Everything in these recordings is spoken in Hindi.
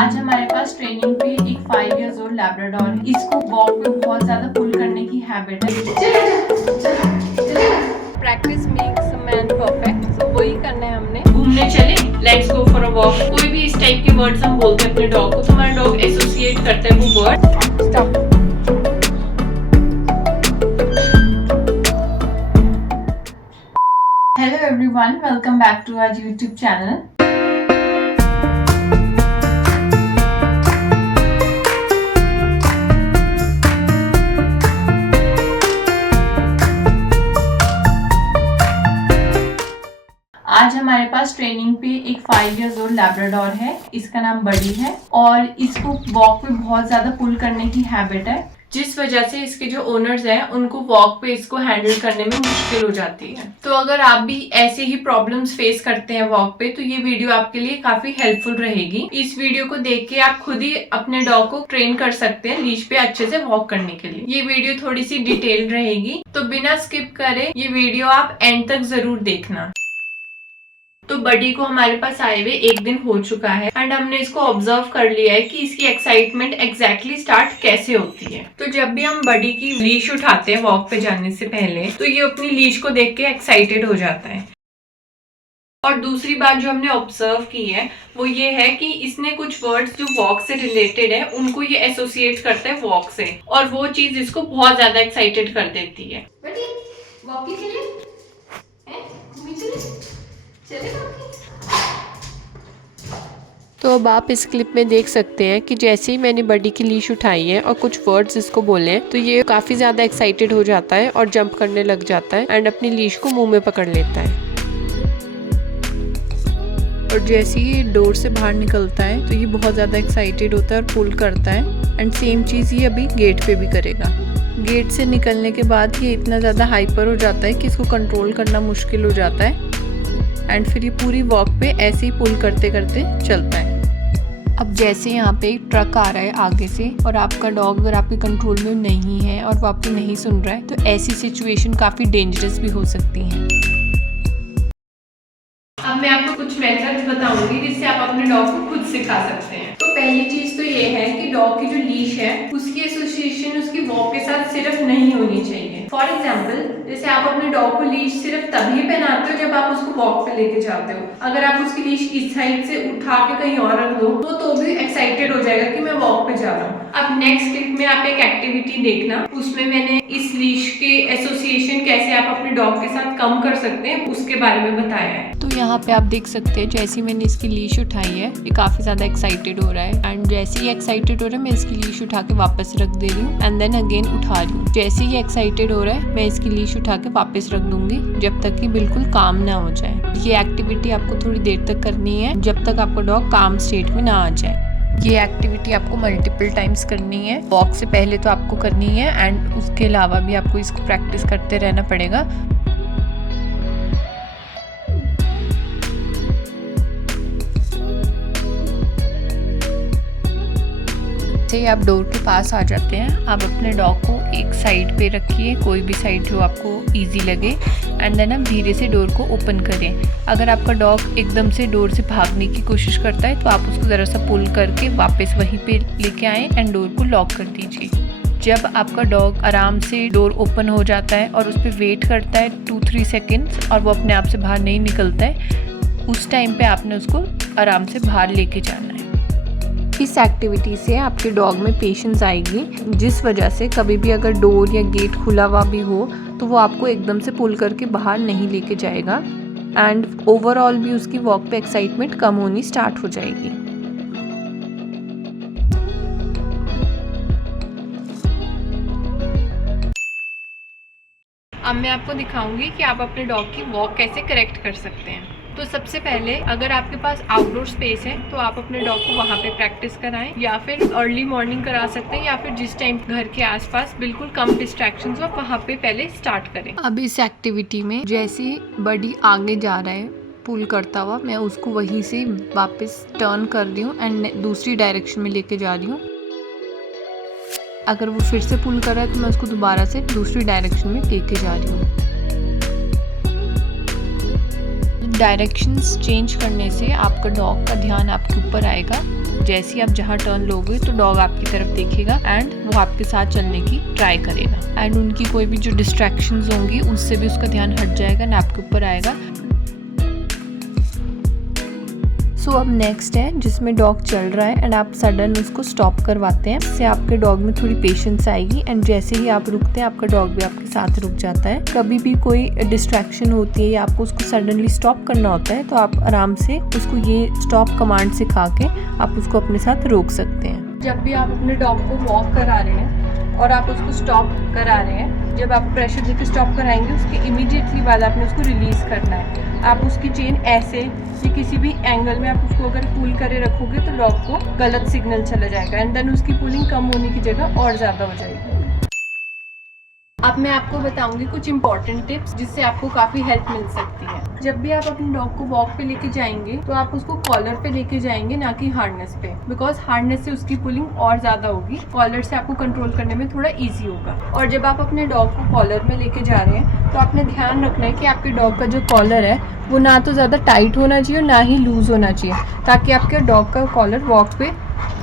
आज हमारे पास ट्रेनिंग पे एक 5 इयर्स ओल्ड लैब्राडोर है। इसको वॉक पे बहुत ज्यादा पुल करने की हैबिट है। प्रैक्टिस मेक्स मैन परफेक्ट, तो वही करना है हमने। घूमने चले, let's go for a walk. कोई भी इस टाइप के वर्ड्स हम बोलते हैं अपने डॉग को, तो हमारा डॉग एसोसिएट करता है वो word. Stop. Hello everyone, welcome back to our YouTube channel. आज हमारे पास ट्रेनिंग पे एक 5 इयर्स ओल्ड लैब्राडोर है। इसका नाम बडी है और इसको वॉक पे बहुत ज्यादा पुल करने की हैबिट है, जिस वजह से इसके जो ओनर्स हैं उनको वॉक पे इसको हैंडल करने में मुश्किल हो जाती है। तो अगर आप भी ऐसे ही प्रॉब्लम्स फेस करते हैं वॉक पे, तो ये वीडियो आपके लिए काफी हेल्पफुल रहेगी। इस वीडियो को देख के आप खुद ही अपने डॉग को ट्रेन कर सकते हैं लीश पे अच्छे से वॉक करने के लिए। ये वीडियो थोड़ी सी डिटेल्ड रहेगी, तो बिना स्किप करे ये वीडियो आप एंड तक जरूर देखना। तो बडी को हमारे पास आए हुए एक दिन हो चुका है एंड हमने इसको ऑब्जर्व कर लिया है कि इसकी एक्साइटमेंट एग्जैक्टली स्टार्ट कैसे होती है। तो जब भी हम बडी की लीश उठाते हैं वॉक पे जाने से पहले, तो ये अपनी लीश को देख के एक्साइटेड हो जाता है। और दूसरी बात जो हमने ऑब्जर्व की है वो ये है कि इसने कुछ वर्ड्स जो वॉक से रिलेटेड है उनको ये एसोसिएट करता है वॉक से, और वो चीज इसको बहुत ज्यादा एक्साइटेड कर देती है। तो अब आप इस क्लिप में देख सकते हैं कि जैसे ही मैंने बडी की लीश उठाई है और कुछ वर्ड्स इसको बोले हैं, तो ये काफ़ी ज़्यादा एक्साइटेड हो जाता है और जंप करने लग जाता है एंड अपनी लीश को मुंह में पकड़ लेता है। और जैसे ही डोर से बाहर निकलता है तो ये बहुत ज़्यादा एक्साइटेड होता है और पुल करता है। एंड सेम चीज़ ये अभी गेट पे भी करेगा। गेट से निकलने के बाद ये इतना ज़्यादा हाइपर हो जाता है कि इसको कंट्रोल करना मुश्किल हो जाता है एंड फिर ये पूरी वॉक पे ऐसे ही पुल करते करते चलता है। अब जैसे यहाँ पे एक ट्रक आ रहा है आगे से और आपका डॉग अगर आपके कंट्रोल में नहीं है और वो आपको नहीं सुन रहा है, तो ऐसी सिचुएशन काफ़ी डेंजरस भी हो सकती है। अब मैं आपको कुछ मेथड्स बताऊंगी जिससे आप अपने डॉग को खुद सिखा सकते हैं। तो पहली चीज तो ये है कि डॉग की जो लीश है उसकी एसोसिएशन उसकी वॉक के साथ सिर्फ नहीं होनी चाहिए। फॉर एग्जाम्पल, जैसे आप अपने डॉग को लीश सिर्फ तभी पहनाते हो जब आप उसको वॉक पे लेके जाते हो। अगर आप उसकी लीश इस साइड से उठा के कहीं और रख दो तो भी एक्साइटेड हो जाएगा कि मैं वॉक पे जा रहा हूँ। अब नेक्स्ट क्लिप में आप एक एक्टिविटी देखना, उसमें मैंने इस लीश के एसोसिएशन कैसे आप अपने डॉग के साथ कम कर सकते हैं उसके बारे में बताया है। तो यहाँ पे आप देख सकते हैं जैसे मैंने इसकी लीश उठाई है ये काफ़ी ज़्यादा एक्साइटेड हो रहा है एंड जैसे ही एक्साइटेड हो रहा है मैं इसकी लीश उठा के वापस रख दे रही हूँ एंड देन अगेन उठा रही हूँ। जैसे ही एक्साइटेड हो रहा है मैं इसकी लीश उठा के वापस रख दूंगी जब तक कि बिल्कुल काम ना हो जाए। ये एक्टिविटी आपको थोड़ी देर तक करनी है जब तक आपका डॉग काम स्टेट में ना आ जाए। ये एक्टिविटी आपको मल्टीपल टाइम्स करनी है। वॉक से पहले तो आपको करनी है एंड उसके अलावा भी आपको इसको प्रैक्टिस करते रहना पड़ेगा। जैसे ही आप डोर के पास आ जाते हैं, आप अपने डॉग को एक साइड पे रखिए, कोई भी साइड जो आपको इजी लगे एंड देन आप धीरे से डोर को ओपन करें। अगर आपका डॉग एकदम से डोर से भागने की कोशिश करता है तो आप उसको ज़रा सा पुल करके वापस वहीं पे लेके आएँ एंड डोर को लॉक कर दीजिए। जब आपका डॉग आराम से डोर ओपन हो जाता है और उस पर वेट करता है 2-3 सेकेंड्स और वो अपने आप से बाहर नहीं निकलता है, उस टाइम पे आपने उसको आराम से बाहर लेके जाना है। इस एक्टिविटी से आपके डॉग में पेशेंस आएगी, जिस वजह से कभी भी अगर डोर या गेट खुला हुआ भी हो तो वो आपको एकदम से पुल करके बाहर नहीं लेके जाएगा एंड ओवरऑल भी उसकी वॉक पे एक्साइटमेंट कम होनी स्टार्ट हो जाएगी। अब मैं आपको दिखाऊंगी कि आप अपने डॉग की वॉक कैसे करेक्ट कर सकते हैं। तो सबसे पहले अगर आपके पास आउटडोर स्पेस है तो आप अपने डॉग को वहाँ पे प्रैक्टिस कराएं, या फिर अर्ली मॉर्निंग करा सकते हैं, या फिर जिस टाइम घर के आसपास बिल्कुल कम डिस्ट्रैक्शंस हो वहाँ पे पहले स्टार्ट करें। अब इस एक्टिविटी में जैसे बडी आगे जा रहा है पुल करता हुआ, मैं उसको वहीं से वापस टर्न कर रही हूँ एंड दूसरी डायरेक्शन में लेके जा रही हूँ। अगर वो फिर से पुल कर रहा है तो मैं उसको दोबारा से दूसरी डायरेक्शन में लेके जा रही हूँ। डायरेक्शंस चेंज करने से आपका डॉग का ध्यान आपके ऊपर आएगा जैसे ही आप जहाँ टर्न लोगे तो डॉग आपकी तरफ देखेगा एंड वो आपके साथ चलने की ट्राई करेगा एंड उनकी कोई भी जो डिस्ट्रैक्शंस होंगी उससे भी उसका ध्यान हट जाएगा एंड आपके ऊपर आएगा। सो अब नेक्स्ट है जिसमें डॉग चल रहा है एंड आप सडन उसको स्टॉप करवाते हैं। इससे आपके डॉग में थोड़ी पेशेंस आएगी एंड जैसे ही आप रुकते हैं आपका डॉग भी आपके साथ रुक जाता है। कभी भी कोई डिस्ट्रैक्शन होती है या आपको उसको सडनली स्टॉप करना होता है तो आप आराम से उसको ये स्टॉप कमांड सिखा के आप उसको अपने साथ रोक सकते हैं। जब भी आप अपने डॉग को वॉक करा रहे हैं और आप उसको स्टॉप करा रहे हैं, जब आप प्रेशर देकर स्टॉप कराएंगे उसके इमीडिएटली बाद आपने उसको रिलीज़ करना है। आप उसकी चेन ऐसे या किसी भी एंगल में आप उसको अगर पुल करे रखोगे तो डॉग को गलत सिग्नल चला जाएगा एंड देन उसकी पुलिंग कम होने की जगह और ज़्यादा हो जाएगी। अब मैं आपको बताऊंगी कुछ इंपॉर्टेंट टिप्स जिससे आपको काफ़ी हेल्प मिल सकती है। जब भी आप अपने डॉग को वॉक पे लेके जाएंगे तो आप उसको कॉलर पे लेके जाएंगे, ना कि हार्नेस पे, बिकॉज हार्नेस से उसकी पुलिंग और ज़्यादा होगी। कॉलर से आपको कंट्रोल करने में थोड़ा ईजी होगा। और जब आप अपने डॉग को कॉलर में लेके जा रहे हैं तो आपने ध्यान रखना है कि आपके डॉग का जो कॉलर है वो ना तो ज़्यादा टाइट होना चाहिए और ना ही लूज़ होना चाहिए, ताकि आपके डॉग का कॉलर वॉक पे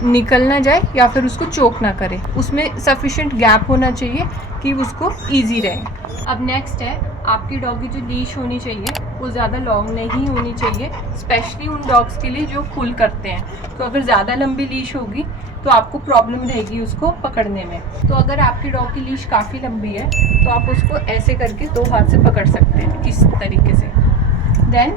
निकल ना जाए या फिर उसको चोक ना करे। उसमें सफिशिएंट गैप होना चाहिए कि उसको ईजी रहे। अब नेक्स्ट है, आपकी डॉग की जो लीश होनी चाहिए वो ज़्यादा लॉन्ग नहीं होनी चाहिए, स्पेशली उन डॉग्स के लिए जो पुल करते हैं। तो अगर ज़्यादा लंबी लीश होगी तो आपको प्रॉब्लम रहेगी उसको पकड़ने में। तो अगर आपकी डॉग की लीश काफ़ी लंबी है तो आप उसको ऐसे करके 2 हाथ से पकड़ सकते हैं, इस तरीके से। देन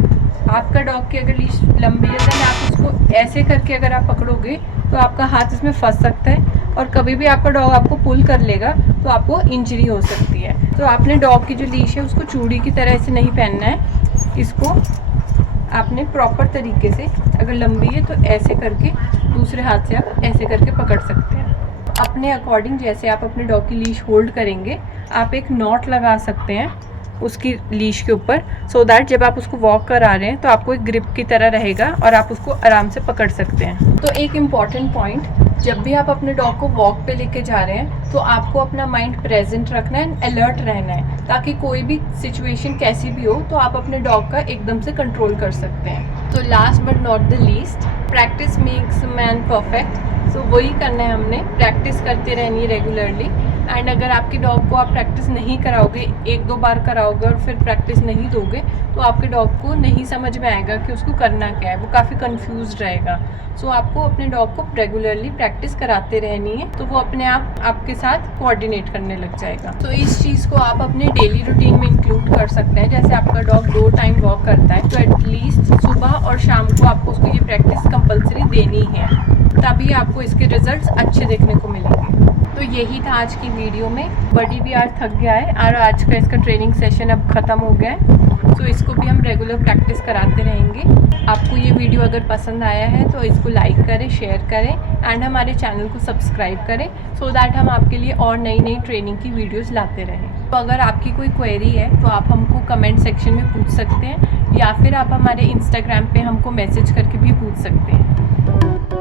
आपका डॉग की अगर लीश लंबी है देन आप उसको ऐसे करके अगर आप पकड़ोगे तो आपका हाथ इसमें फंस सकता है और कभी भी आपका डॉग आपको पुल कर लेगा तो आपको इंजरी हो सकती है। तो आपने डॉग की जो लीश है उसको चूड़ी की तरह ऐसे नहीं पहनना है, इसको आपने प्रॉपर तरीके से, अगर लंबी है तो ऐसे करके दूसरे हाथ से आप ऐसे करके पकड़ सकते हैं। अपने अकॉर्डिंग जैसे आप अपने डॉग की लीश होल्ड करेंगे, आप एक नॉट लगा सकते हैं उसकी लीश के ऊपर, सो दैट जब आप उसको वॉक करा रहे हैं तो आपको एक ग्रिप की तरह रहेगा और आप उसको आराम से पकड़ सकते हैं। तो एक इम्पॉर्टेंट पॉइंट, जब भी आप अपने डॉग को वॉक पे लेके जा रहे हैं तो आपको अपना माइंड प्रेजेंट रखना है एंड अलर्ट रहना है, ताकि कोई भी सिचुएशन कैसी भी हो तो आप अपने डॉग का एकदम से कंट्रोल कर सकते हैं। तो last but not the least, practice makes man perfect. So वही करना है, हमने प्रैक्टिस करते रहनी है रेगुलरली। एंड अगर आपके डॉग को आप प्रैक्टिस नहीं कराओगे, 1-2 बार कराओगे और फिर प्रैक्टिस नहीं दोगे तो आपके डॉग को नहीं समझ में आएगा कि उसको करना क्या है, वो काफ़ी कंफ्यूज रहेगा। सो आपको अपने डॉग को रेगुलरली प्रैक्टिस कराते रहनी है, तो वो अपने आप आपके साथ कोऑर्डिनेट करने लग जाएगा। तो इस चीज़ को आप अपने डेली रूटीन में इंक्लूड कर सकते हैं। जैसे आपका डॉग 2 टाइम वॉक करता है तो एटलीस्ट सुबह और शाम को आपको उसको ये प्रैक्टिस कंपलसरी देनी है, तभी आपको इसके रिजल्ट्स अच्छे देखने को मिलेंगे। तो यही था आज की वीडियो में। बडी भी आज थक गया है और आज का इसका ट्रेनिंग सेशन अब ख़त्म हो गया है, तो इसको भी हम रेगुलर प्रैक्टिस कराते रहेंगे। आपको ये वीडियो अगर पसंद आया है तो इसको लाइक करें, शेयर करें एंड हमारे चैनल को सब्सक्राइब करें, सो दैट हम आपके लिए और नई नई ट्रेनिंग की वीडियोस लाते रहें। तो अगर आपकी कोई क्वेरी है तो आप हमको कमेंट सेक्शन में पूछ सकते हैं या फिर आप हमारे इंस्टाग्राम पे हमको मैसेज करके भी पूछ सकते हैं।